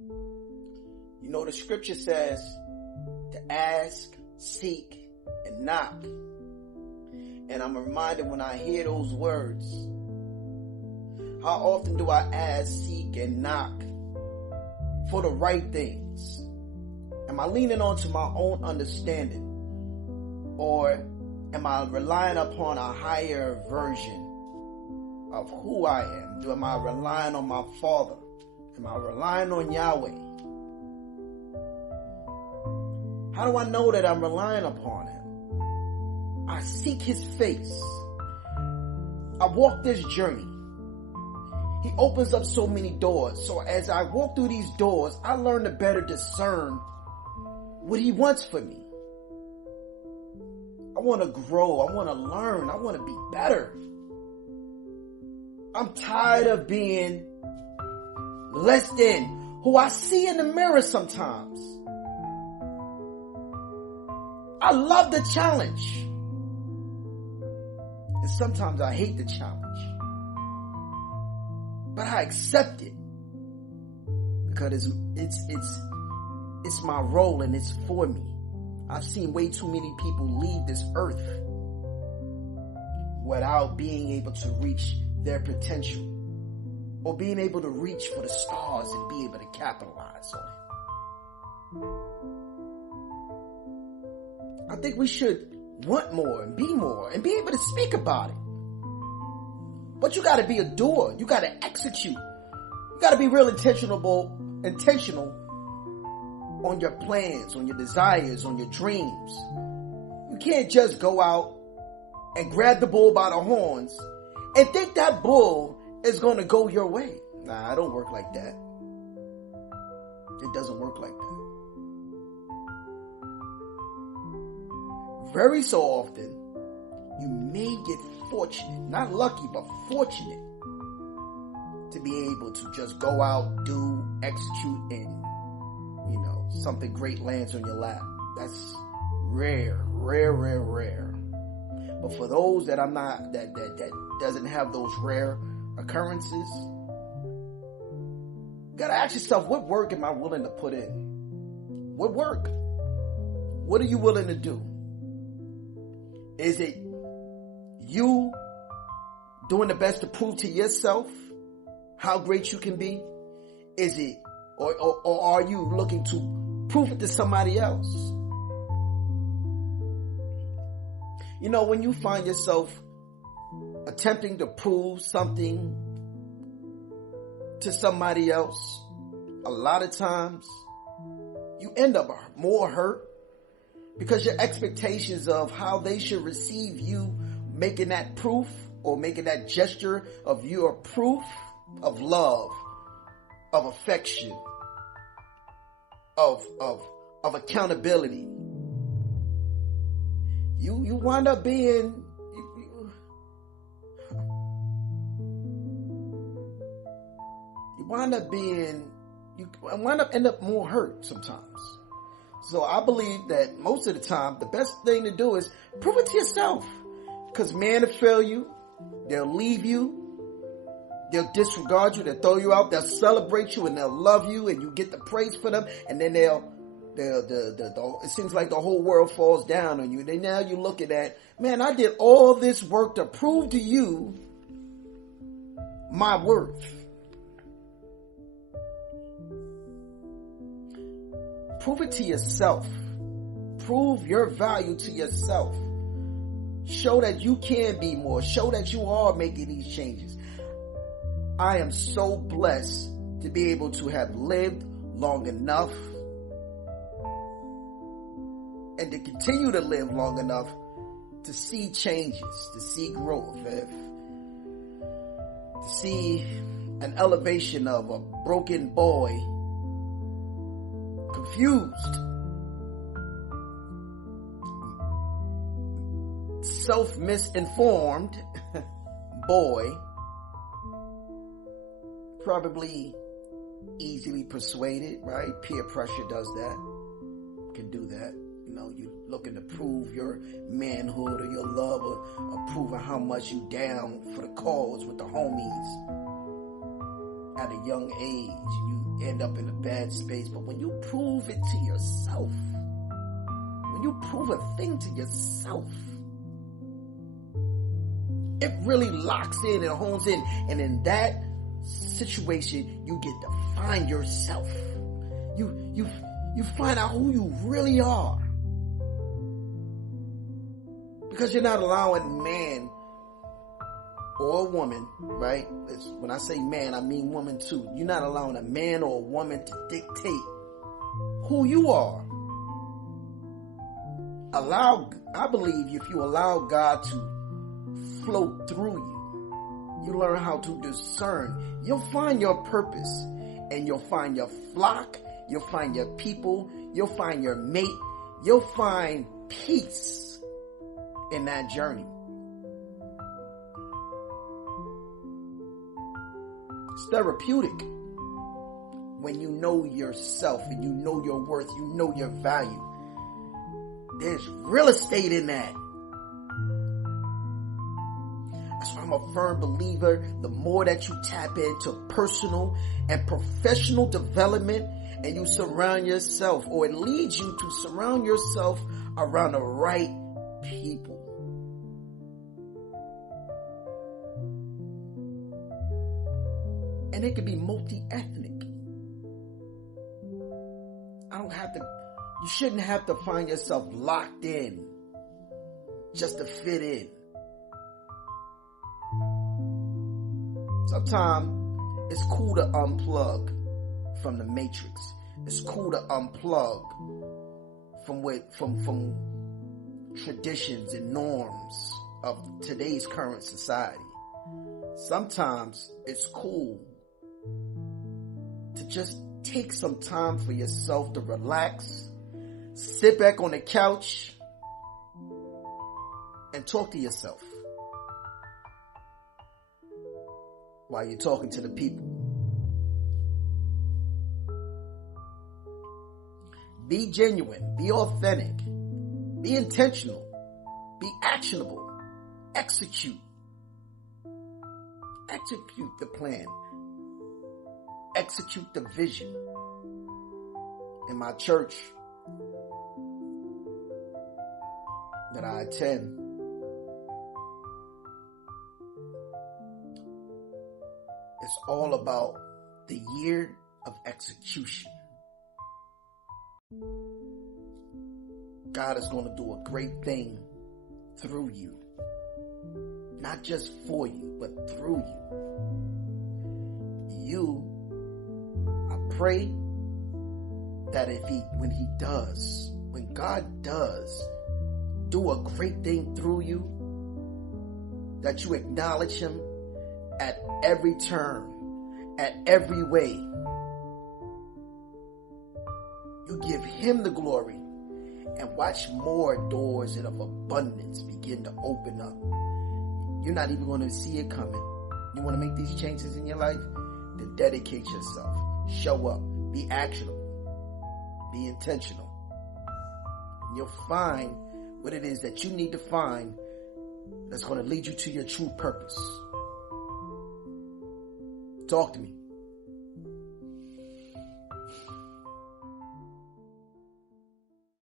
You know, the scripture says to ask, seek, and knock. And I'm reminded when I hear those words, how often do I ask, seek, and knock for the right things? Am I leaning onto my own understanding? Or am I relying upon a higher version of who I am? Am I relying on my Father? Am I relying on Yahweh? How do I know that I'm relying upon Him? I seek His face. I walk this journey. He opens up so many doors. So as I walk through these doors, I learn to better discern what He wants for me. I want to grow. I want to learn. I want to be better. I'm tired of being less than who I see in the mirror sometimes. I love the challenge. And sometimes I hate the challenge. But I accept it. Because it's my role and it's for me. I've seen way too many people leave this earth without being able to reach their potential or being able to reach for the stars and be able to capitalize on it. I think we should want more and be able to speak about it. But you got to be a doer. You got to execute. You got to be real intentional on your plans, on your desires, on your dreams. You can't just go out and grab the bull by the horns and think that bull is going to go your way. Nah, it don't work like that. It doesn't work like that. Very so often, you may get fortunate, not lucky, but fortunate to be able to just go out, do, execute, and something great lands on your lap. That's rare. But for those that that doesn't have those rare occurrences, you gotta ask yourself, what work am I willing to put in? What work? What are you willing to do? Is it you doing the best to prove to yourself how great you can be? Is it, or are you looking to prove it to somebody else? You know, when you find yourself attempting to prove something to somebody else, a lot of times you end up more hurt because your expectations of how they should receive you making that proof or making that gesture of your proof of love, of affection, of accountability. You wind up being end up more hurt sometimes. So I believe that most of the time the best thing to do is prove it to yourself. Because man will fail you, they'll leave you, they'll disregard you, they'll throw you out, they'll celebrate you, and they'll love you, and you get the praise for them, and then it seems like the whole world falls down on you. Then now you look at that, man, I did all this work to prove to you my worth. Prove it to yourself. Prove your value to yourself. Show that you can be more. Show that you are making these changes. I am so blessed to be able to have lived long enough and to continue to live long enough to see changes, to see growth, to see an elevation of a broken boy, confused, self-misinformed boy, probably easily persuaded, right? Peer pressure does that, can do that. You know, you looking to prove your manhood or your love or proving how much you down for the cause with the homies at a young age. end up in a bad space. But when you prove it to yourself, when you prove a thing to yourself, it really locks in and hones in. And in that situation, you get to find yourself. You find out who you really are. Because you're not allowing man or a woman, right? When I say man, I mean woman too. You're not allowing a man or a woman to dictate who you are. I believe if you allow God to flow through you, you learn how to discern. You'll find your purpose, and you'll find your flock, you'll find your people, you'll find your mate, you'll find peace in that journey. It's therapeutic when you know yourself and you know your worth, you know your value. There's real estate in that. That's why I'm a firm believer. The more that you tap into personal and professional development and you surround yourself, or it leads you to surround yourself around the right people. And it can be multi-ethnic. You shouldn't have to find yourself locked in just to fit in. Sometimes it's cool to unplug from the matrix. It's cool to unplug from traditions and norms of today's current society. Sometimes it's cool to just take some time for yourself to relax, sit back on the couch, and talk to yourself while you're talking to the people. Be genuine, be authentic, be intentional, be actionable, execute the plan, execute the vision. In my church that I attend, it's all about the year of execution. God is going to do a great thing through you. Not just for you, but through you. I pray that when God does do a great thing through you, that you acknowledge Him at every turn, at every way. You give Him the glory and watch more doors of abundance begin to open up. You're not even going to see it coming. You want to make these changes in your life? Then dedicate yourself. Show up. Be actionable. Be intentional. And you'll find what it is that you need to find that's going to lead you to your true purpose. Talk to me.